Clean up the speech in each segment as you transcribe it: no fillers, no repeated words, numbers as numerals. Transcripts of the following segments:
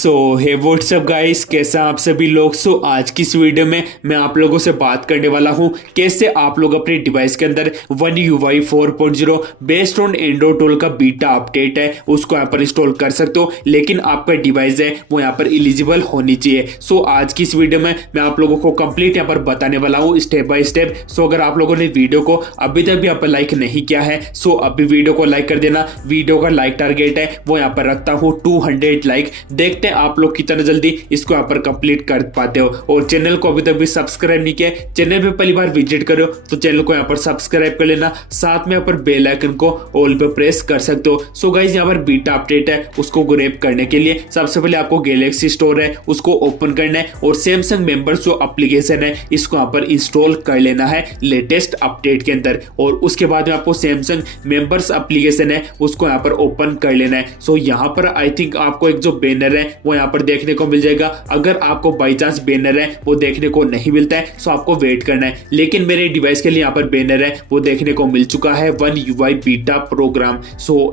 सो हे WhatsApp guys, कैसे हैं आप सभी लोग। आज की इस वीडियो में मैं आप लोगों से बात करने वाला हूं कैसे आप लोग अपने डिवाइस के अंदर one UI 4.0 based on Android 12 का बीटा अपडेट है उसको यहाँ पर इंस्टॉल कर सकते हो, लेकिन आपका डिवाइस है वो यहाँ पर एलिजिबल होनी चाहिए। आज की इस वीडियो में मैं आप लोगों को कंप्लीट यहाँ पर बताने वाला हूँ स्टेप बाय स्टेप। अगर आप लोगों ने वीडियो को अभी तक भी यहाँ पर लाइक नहीं किया है अभी वीडियो को लाइक कर देना। वीडियो का लाइक टारगेट है वो यहाँ पर रखता हूँ 200 लाइक। देखते हैं आप लोग कितना जल्दी इसको यहाँ पर कंप्लीट कर पाते हो। और चैनल को अभी तक भी सब्सक्राइब नहीं किया, चैनल पे पहली बार विजिट करो तो चैनल को यहाँ पर सब्सक्राइब कर लेना, साथ में यहाँ पर बेल आइकन को ऑल पे प्रेस कर सकते हो। गाइस यहाँ पर बीटा अपडेट है उसको ग्रैब करने के लिए सबसे पहले आपको गैलेक्सी स्टोर है उसको ओपन करना है और सैमसंग मेंबर्स जो एप्लीकेशन है इसको यहाँ पर इंस्टॉल कर लेना है लेटेस्ट अपडेट के अंदर। और उसके बाद में आपको सैमसंग मेंबर्स एप्लीकेशन है उसको यहाँ पर ओपन कर लेना है। यहाँ पर आई थिंक आपको एक जो बैनर है वो यहाँ पर देखने को मिल जाएगा। अगर आपको बाई चांस बैनर है वो देखने को नहीं मिलता है आपको वेट करना है, लेकिन मेरे डिवाइस के लिए यहाँ पर बैनर है वो देखने को मिल चुका है वन UI बीटा प्रोग्राम।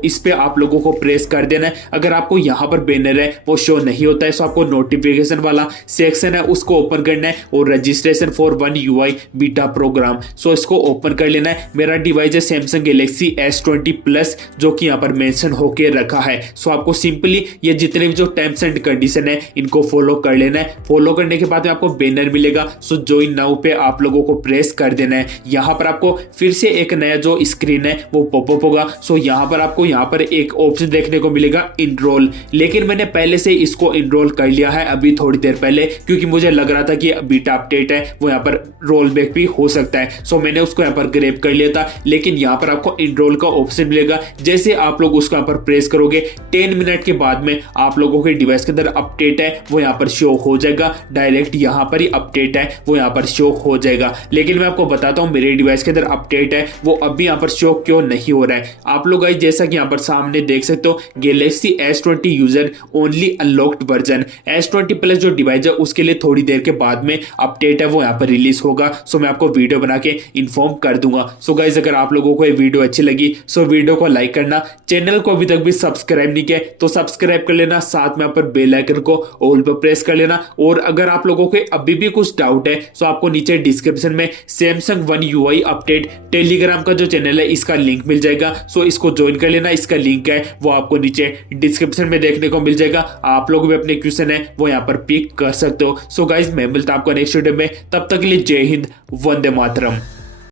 इस पे आप लोगों को प्रेस कर देना है। अगर आपको यहाँ पर बैनर है वो शो नहीं होता है आपको नोटिफिकेशन वाला सेक्शन है उसको ओपन करना है और registration for one UI beta program इसको ओपन कर लेना है। मेरा डिवाइस है सैमसंग गैलेक्सी S20 प्लस जो कि यहाँ पर मेंशन होके रखा है। आपको सिंपली ये जितने भी जो टर्म्स एंड कंडीशन है इनको फॉलो कर लेना है। फॉलो करने के बाद में आपको बैनर मिलेगा ज्वाइन नाउ पे आप लोगों को प्रेस कर देना है। यहाँ पर आपको फिर से एक नया जो स्क्रीन है वो पॉपअप होगा। यहाँ पर आपको यहाँ पर एक ऑप्शन देखने को मिलेगा इनरोल, लेकिन मैंने पहले से इसको इनरोल कर लिया है अभी थोड़ी देर पहले, क्योंकि मुझे लग रहा था कि बीटा अपडेट है वो यहाँ पर रोल बैक भी हो सकता है। मैंने उसको यहाँ पर ग्रैब कर लिया था, लेकिन यहाँ पर आपको इनरोल का ऑप्शन मिलेगा। जैसे आप लोग उसको यहाँ पर प्रेस करोगे 10 मिनट के बाद में आप लोगों के डिवाइस के अंदर अपडेट है वो यहाँ पर शो हो जाएगा। डायरेक्ट यहाँ पर ही अपडेट है वो यहाँ पर शो हो जाएगा। लेकिन मैं आपको बताता हूँ मेरे डिवाइस के अंदर अपडेट है वो अभी यहाँ पर शो क्यों नहीं हो रहा है। आप लोग गाइस जैसा कि यहाँ पर सामने देख सकते हो Galaxy S20 user only unlocked version S20 plus जो डिवाइस है उसके लिए थोड़ी देर के बाद में अपडेट है वो यहाँ पर रिलीज होगा। मैं आपको वीडियो बना के इन्फॉर्म कर दूंगा। गाइस अगर आप लोगों को ये वीडियो अच्छी लगी वीडियो को लाइक करना, चैनल को अभी तक भी सब्सक्राइब नहीं किया तो सब्सक्राइब कर लेना, साथ में यहाँ पर बेल आइकन को ऑल पर प्रेस कर लेना। और अगर आप लोगों को अभी भी कुछ डाउट है आपको नीचे डिस्क्रिप्शन में Samsung one UI update Telegram का जो चैनल है इसका लिंक मिल जाएगा। इसको ज्वाइन कर लेना। इसका लिंक है वो आपको नीचे डिस्क्रिप्शन में देखने को मिल जाएगा। आप लोग भी अपने क्वेश्चन है वो यहाँ पर पिक कर सकते हो। गाइस मैं मिलता हूं आपको नेक्स्ट वीडियो में, तब तक के लिए जय हिंद, वंदे मातरम।